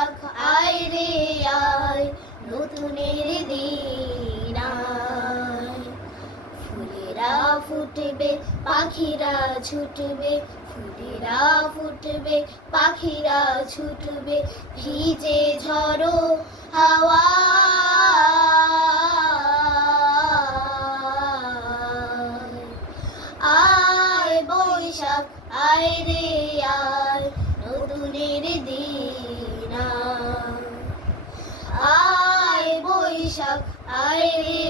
বৈশাখ আয় রে আয়, নতুনের দিন আয়। ফুলেরা ফুটবে, পাখিরা ছুটবে, ফুলেরা ফুটবে, পাখিরা ছুটবে, ভিজে ঝড়ো হাওয়া। আয় বৈশাখ আয় রে আয়, নতুনের দিন আয়। আয় বৈশাখ আয় রে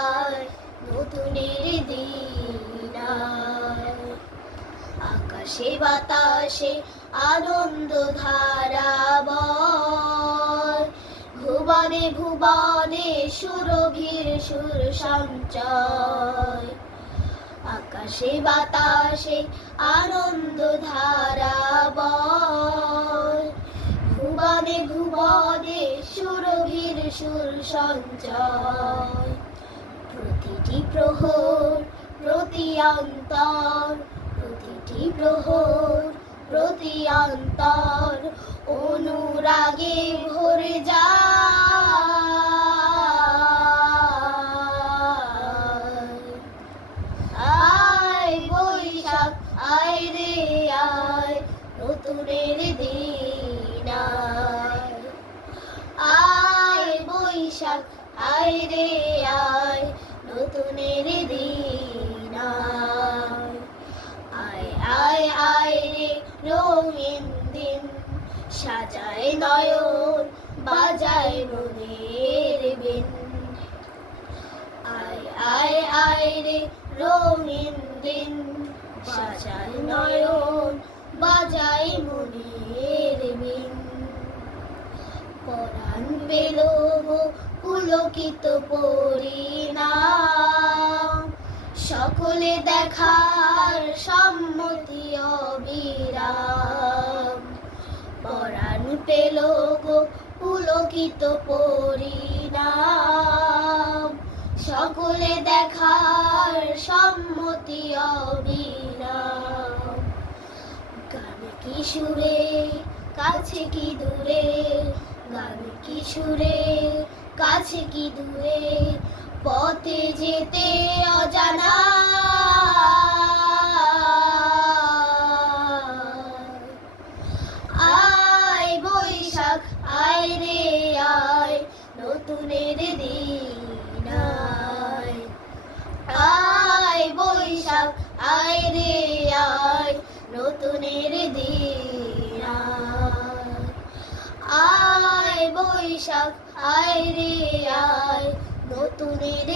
আয়, নতুনের দিন আয়। আকাশে বাতাসে আনন্দ ধারা বয়, ভুবনে ভুবনে সুরভির সুর সঞ্চয়। আকাশে বাতাসে আনন্দ ধারা বয়, ভুবনে ভুবনে সুরভির সুর সঞ্চয়। প্রতিটি প্রহর প্রতি অন্তর, প্রতিটি প্রহর প্রতি অন্তর অনুরাগে ভরে যায়। আয় বৈশাখ আয় রে আয়, নতুনের দিন আয়। আয় বৈশাখ আয় রে আয়, নতুনের দিন আয়। আয় আয় আয় রে রঙিন দিন, সাজায় নয়ন বাজায় মনের বিন। আয় আয় আয় রে রঙিন দিন, সাজায় নয়ন বাজায় মনের বিন। পরাণ পেল পুলকিত পরিণাম, সকলে দেখার সম্মতি অবিরাম। পরাণ পেল পুলকিত পরিণাম, সকলে দেখার সম্মতি অবিরাম। গান কি সুরে কাছে কি দূরে, গান কি সুরে কাছে কি দূরে, পথে যেতে অজানা। আয় বৈশাখ আয় রে আয়, নতুনের দিন আয়। আয় বৈশাখ আয় রে আয়, নতুনের দিন আয়। আয় বৈশাখ আয় রে আয়, নতুনের